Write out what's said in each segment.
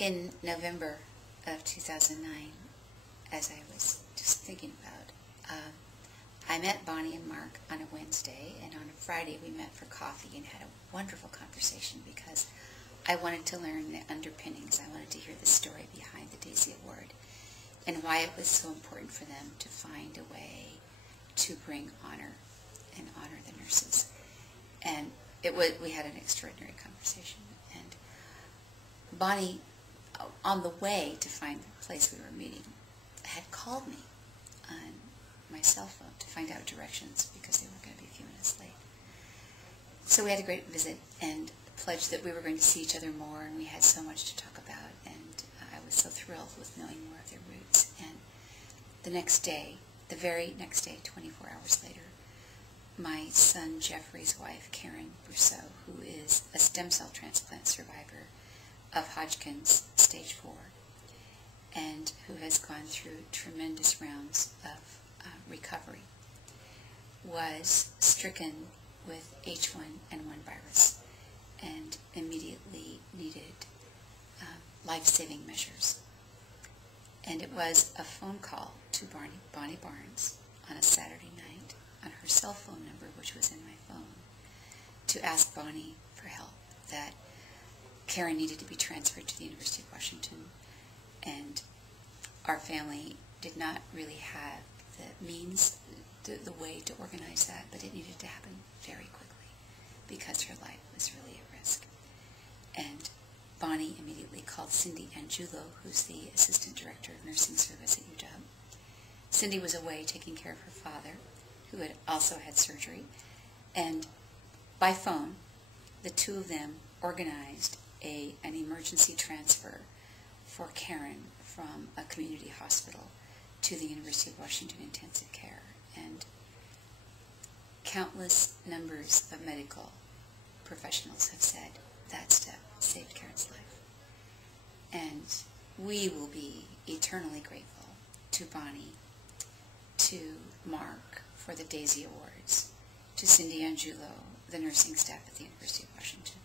In November of 2009, as I was just thinking about, I met Bonnie and Mark on a Wednesday, and on a Friday we met for coffee and had a wonderful conversation because I wanted to learn the underpinnings. I wanted to hear the story behind the DAISY Award and why it was so important for them to find a way to bring honor and honor the nurses. And we had an extraordinary conversation. And Bonnie, on the way to find the place we were meeting, had called me on my cell phone to find out directions because they were going to be a few minutes late. So we had a great visit and pledged that we were going to see each other more, and we had so much to talk about, and I was so thrilled with knowing more of their roots. And the next day, the very next day, 24 hours later, my son Jeffrey's wife, Jerilyn Brusseau, who is a stem cell transplant survivor of Hodgkin's stage 4, and who has gone through tremendous rounds of recovery, was stricken with H1N1 virus and immediately needed life-saving measures. And it was a phone call to Bonnie Barnes on a Saturday night on her cell phone number, which was in my phone, to ask Bonnie for help, that Karen needed to be transferred to the University of Washington, and our family did not really have the means, the way to organize that, but it needed to happen very quickly because her life was really at risk. And Bonnie immediately called Cindy Angiulo, who's the Assistant Director of Nursing Service at UW. Cindy was away taking care of her father, who had also had surgery, and by phone, the two of them organized an emergency transfer for Karen from a community hospital to the University of Washington Intensive Care. And countless numbers of medical professionals have said that step saved Karen's life. And we will be eternally grateful to Bonnie, to Mark for the DAISY Awards, to Cindy Angiulo, the nursing staff at the University of Washington,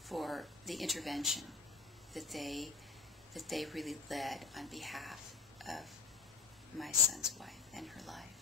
for the intervention that they really led on behalf of my son's wife and her life.